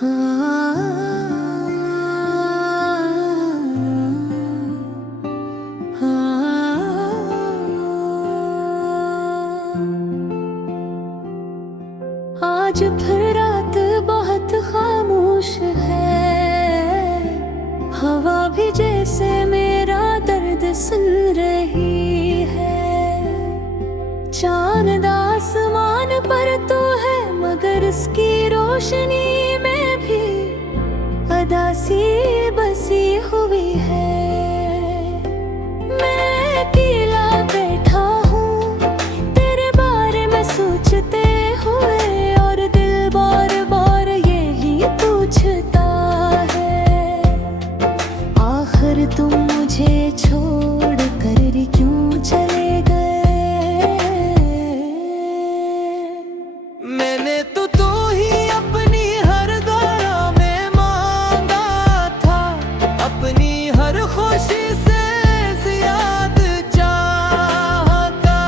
आज फिर रात बहुत खामोश है, हवा भी जैसे मेरा दर्द सुन रही है। चांद आसमान पर तो है मगर उसकी रोशनी में भी अदासी बसी हुई है। मैं अकेला बैठा हूँ तेरे बारे में सोचते हुए, और दिल बार बार यही पूछता है, आखिर तुम मुझे छोड़ कर क्यों चले गए। मैंने तो तू ही अपनी हर दौरा में मांगा था, अपनी हर खुशी से ज्यादा चाहता।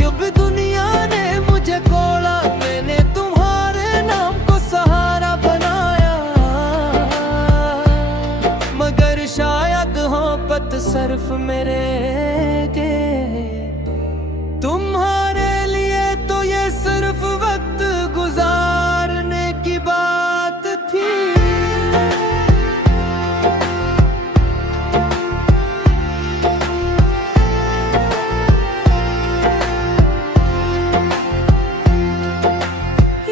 जब दुनिया ने मुझे कोड़ा, मैंने तुम्हारे नाम को सहारा बनाया, मगर शायद हो पत सिर्फ मेरे के। तुम्हारे लिए तो ये सिर्फ वक्त गुजारने की बात थी।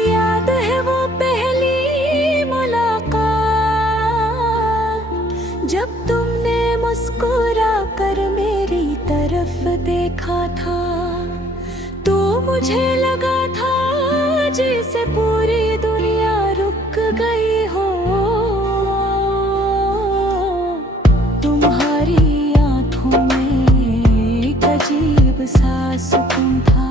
याद है वो पहली मुलाकात, जब तुमने मुस्कुरा कर मेरी तरफ देखा था। तो मुझे लगा था जैसे पूरी दुनिया रुक गई हो। तुम्हारी आंखों में एक अजीब सा सुकून था,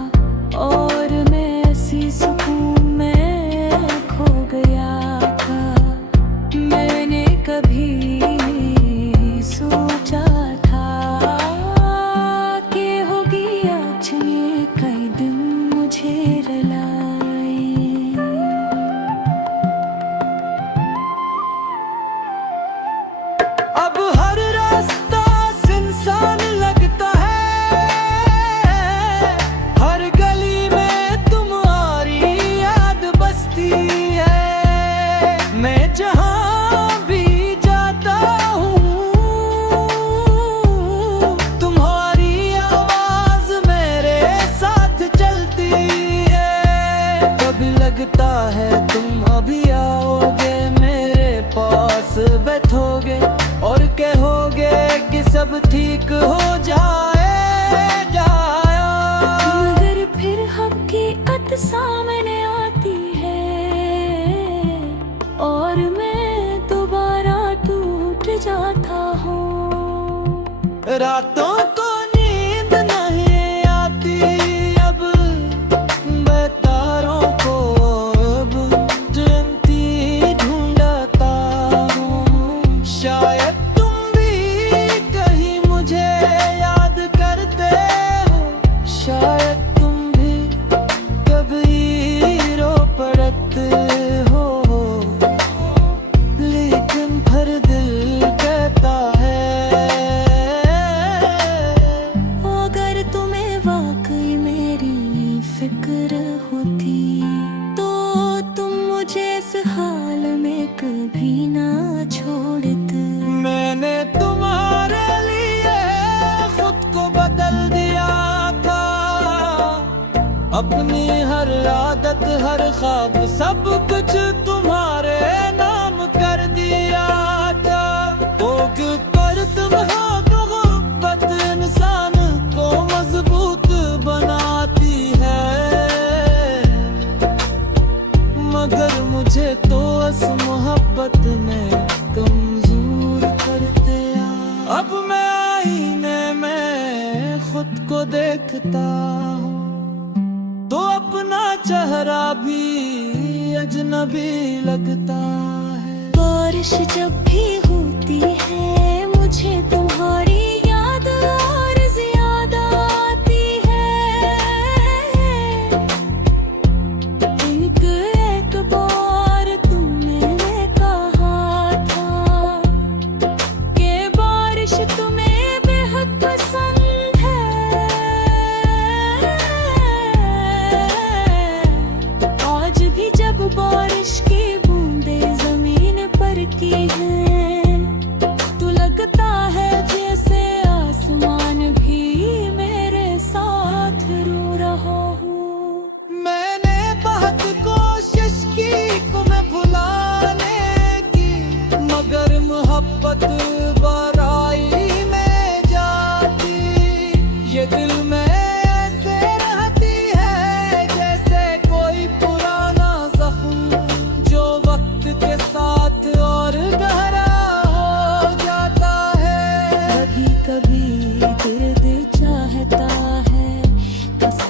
और मैं ऐसी सुकून में खो गया था। मैंने कभी सोचा था कि होगी आज ये कई दिन मुझे रुलाए। अब हर रास्ता सुनसान लगता है, हर गली में तुम्हारी याद बसती है। मैं जहाँ भी जाता हूँ, तुम्हारी आवाज मेरे साथ चलती है। कभी लगता है तुम अभी आओगे, मेरे पास बैठोगे और कहोगे कि सब ठीक हो जाए जाया। मगर फिर हकीकत सामने आती है, और मैं दोबारा टूट जाता हूँ। रातों को नींद नहीं आती अब, बेतारों को अब जयंती ढूंढता हूँ। शायद तुम भी कहीं मुझे याद करते हो, शायद तुम भी कभी रो पड़ते हो। लेकिन फिर दिल कहता है, अगर तुम्हें वाकई मेरी फिक्र होती तो तुम मुझे इस हाल में कभी ना छोड़ते। मैंने तुम्हारे लिए खुद को बदल दिया था, अपनी हर आदत हर ख्वाब सब कुछ तुम्हारे नाम कर दिया था। ओग पर तुम हो मोहब्बत इंसान को मजबूत बनाती है, मगर मुझे तो इस मोहब्बत में कमजोर करते आ। अब मैं आईने में खुद को देखता हूँ, तो अपना चेहरा भी अजनबी लगता है। बारिश जब भी होती है मुझे तुम्हारी याद और ज्यादा आती है। एक एक बार तुमने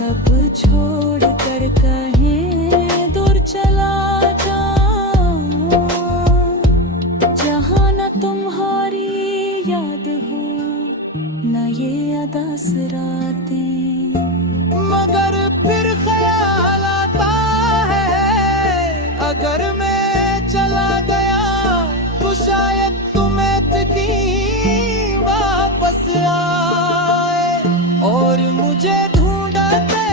सब छोड़ कर कहीं दूर चला जाऊं, जहाँ न तुम्हारी याद हो न ये अदास रातें। मगर फिर ख्याल आता है अगर मैं चला गया तो शायद तुम्हें वापस आए और मुझे ढूंढते